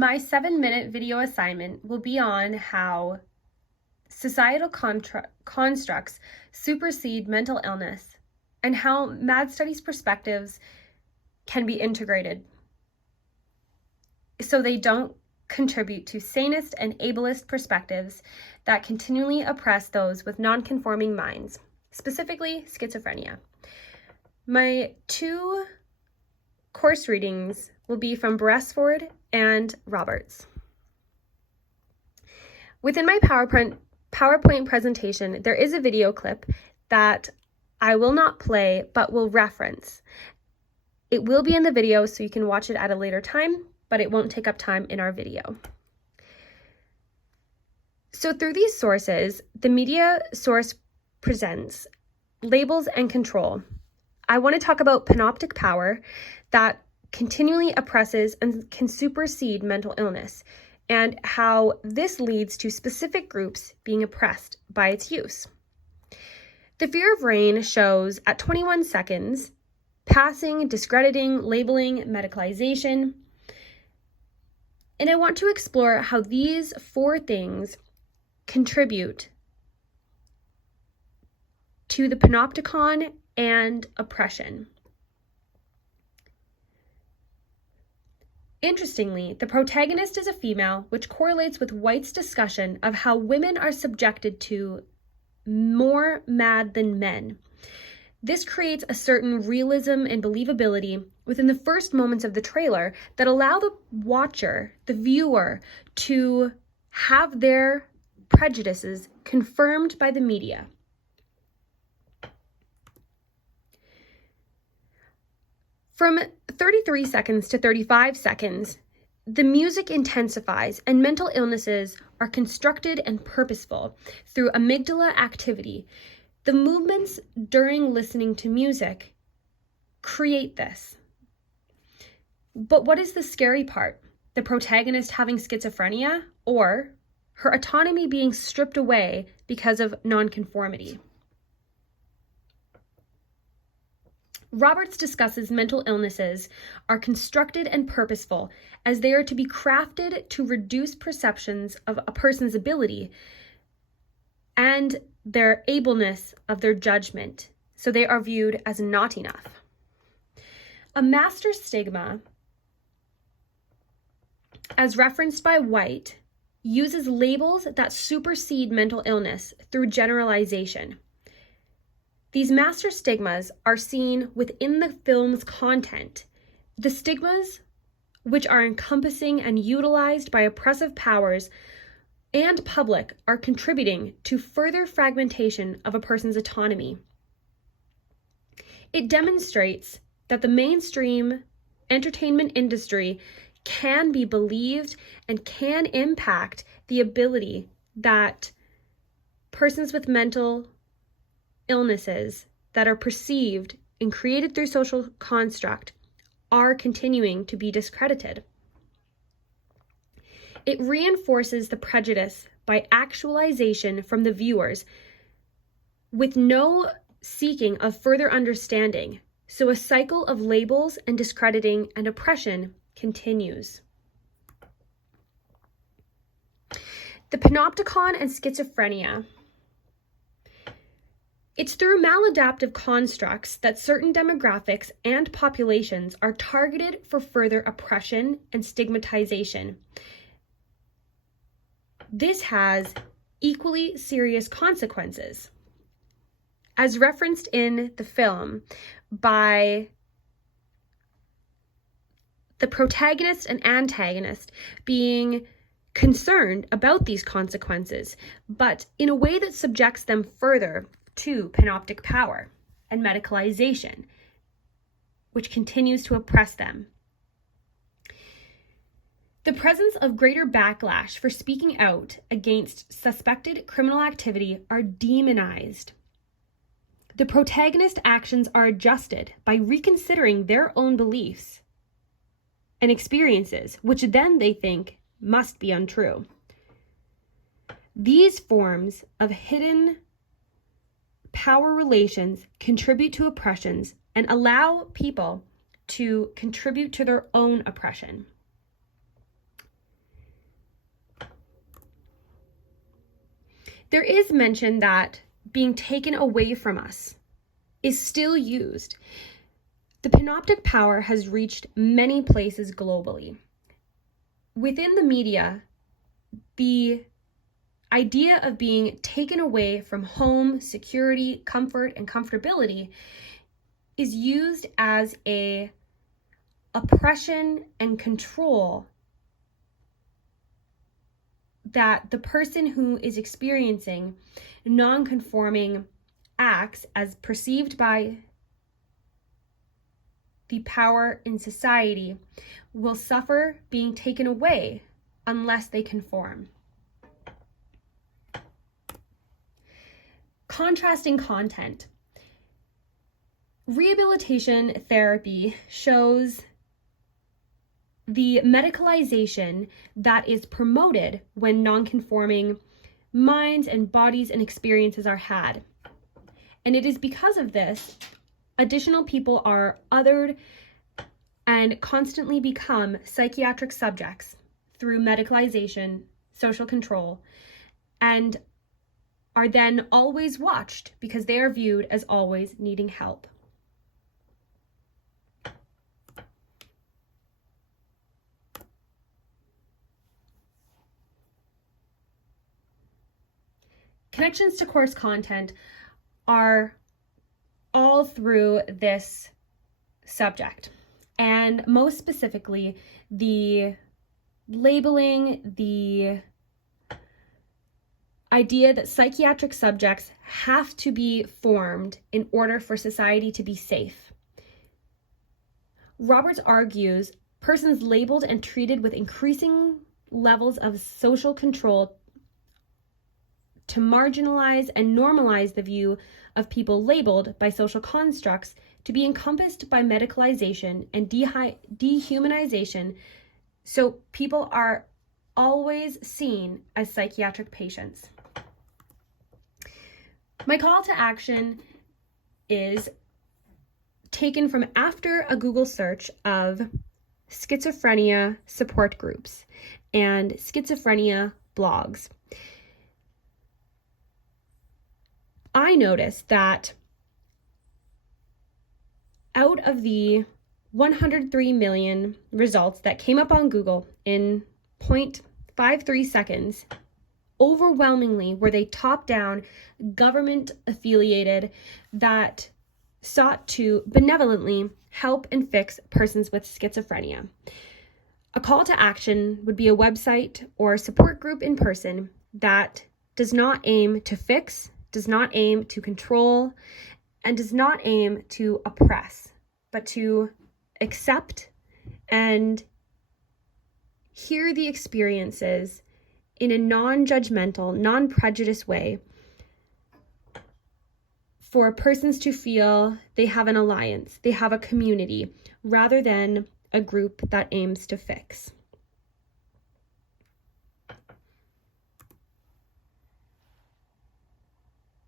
My 7-minute video assignment will be on how societal constructs supersede mental illness and how Mad Studies perspectives can be integrated so they don't contribute to sanist and ableist perspectives that continually oppress those with non-conforming minds, specifically schizophrenia. My 2 course readings will be from Beresford and Roberts. Within my PowerPoint presentation, there is a video clip that I will not play, but will reference. It will be in the video, so you can watch it at a later time, but it won't take up time in our video. So through these sources, the media source presents labels and control. I want to talk about panoptic power that continually oppresses and can supersede mental illness, and how this leads to specific groups being oppressed by its use. The Fear of Rain shows at 21 seconds, passing, discrediting, labeling, medicalization. And I want to explore how these 4 things contribute to the panopticon and oppression. Interestingly, the protagonist is a female, which correlates with White's discussion of how women are subjected to more mad than men. This creates a certain realism and believability within the first moments of the trailer that allow the watcher, the viewer, to have their prejudices confirmed by the media. From 33 seconds to 35 seconds, the music intensifies and mental illnesses are constructed and purposeful through amygdala activity. The movements during listening to music create this. But what is the scary part? The protagonist having schizophrenia, or her autonomy being stripped away because of nonconformity? Roberts discusses mental illnesses are constructed and purposeful as they are to be crafted to reduce perceptions of a person's ability and their ableness of their judgment, so they are viewed as not enough. A master stigma, as referenced by White, uses labels that supersede mental illness through generalization. These master stigmas are seen within the film's content. The stigmas, which are encompassing and utilized by oppressive powers and public, are contributing to further fragmentation of a person's autonomy. It demonstrates that the mainstream entertainment industry can be believed and can impact the ability that persons with mental illnesses that are perceived and created through social construct are continuing to be discredited. It reinforces the prejudice by actualization from the viewers with no seeking of further understanding, so a cycle of labels and discrediting and oppression continues. The panopticon and schizophrenia. It's through maladaptive constructs that certain demographics and populations are targeted for further oppression and stigmatization. This has equally serious consequences. As referenced in the film by the protagonist and antagonist being concerned about these consequences, but in a way that subjects them further to panoptic power and medicalization, which continues to oppress them. The presence of greater backlash for speaking out against suspected criminal activity are demonized. The protagonist actions are adjusted by reconsidering their own beliefs and experiences, which then they think must be untrue. These forms of hidden power relations contribute to oppressions and allow people to contribute to their own oppression. There is mention that being taken away from us is still used. The panoptic power has reached many places globally. Within the media, the idea of being taken away from home, security, comfort, and comfortability is used as a oppression and control that the person who is experiencing non-conforming acts as perceived by the power in society will suffer being taken away unless they conform. Contrasting content. Rehabilitation therapy shows the medicalization that is promoted when non-conforming minds and bodies and experiences are had. And it is because of this, additional people are othered and constantly become psychiatric subjects through medicalization, social control, and are then always watched because they are viewed as always needing help. Connections to course content are all through this subject, and most specifically, the labeling, the idea that psychiatric subjects have to be formed in order for society to be safe. Roberts argues persons labeled and treated with increasing levels of social control to marginalize and normalize the view of people labeled by social constructs to be encompassed by medicalization and dehumanization, so people are always seen as psychiatric patients. My call to action is taken from after a Google search of schizophrenia support groups and schizophrenia blogs. I noticed that out of the 103 million results that came up on Google in 0.53 seconds, overwhelmingly were they top-down, government-affiliated that sought to benevolently help and fix persons with schizophrenia. A call to action would be a website or a support group in person that does not aim to fix, does not aim to control, and does not aim to oppress, but to accept and hear the experiences in a non-judgmental, non-prejudiced way for persons to feel they have an alliance, they have a community, rather than a group that aims to fix.